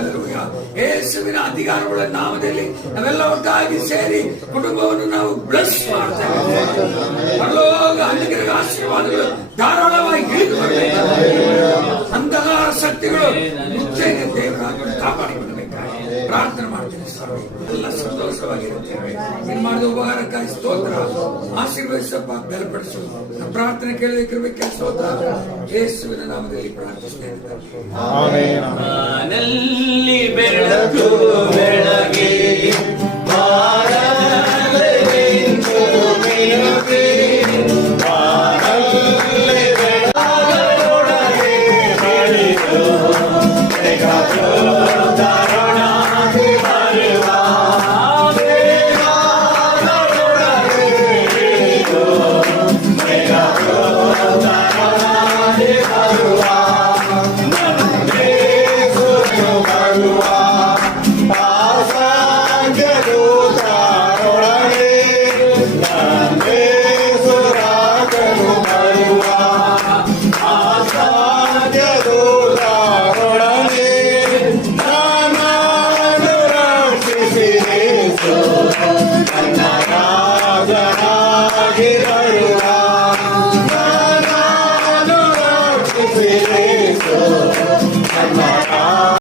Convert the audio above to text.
Hallelujah. ಯೇಸುವಿನ ಅಧಿಕಾರಗಳ ನಾಮದಲ್ಲಿ ನಾವೆಲ್ಲ ಒಟ್ಟಾಗಿ ಸೇರಿ ಕುಟುಂಬವನ್ನು ನಾವು ಬ್ಲೆಸ್ ಮಾಡ್ತೇವೆ. ಪರಲೋಕ ಅಲ್ಲಿಗೆ ಆಶೀರ್ವಾದಗಳು ಧಾರಾಳವಾಗಿ ಇಳಿದು ಬರಬೇಕು. ಅಂತಹ ಶಕ್ತಿಗಳು ಮುಚ್ಚೆಗೆ ದೇವರಾಗಿ ಕಾಪಾಡಿಕೊಳ್ಳಬೇಕಾಗಿ ಪ್ರಾರ್ಥನೆ ಮಾಡ್ತೇನೆ ಸ್ವಾಮಿ. ಎಲ್ಲ ಸಂತೋಷವಾಗಿರುತ್ತೇವೆ. ನೀನು ಮಾಡಿದ ಉಪಕಾರಕ್ಕಾಗಿ ಸ್ತೋತ್ರ. ಆಶೀರ್ವದಿಸಪ್ಪ, ಬಲಪಡಿಸು. ಪ್ರಾರ್ಥನೆ ಕೇಳಬೇಕಿರಬೇಕೆ ಸ್ತೋತ್ರ. ಯೇಸುವಿನ ನಾಮದಲ್ಲಿ ಪ್ರಾರ್ಥಿಸ್ತೇನೆ. ಬೆಳಕು ಬೆಳಗಿ Hare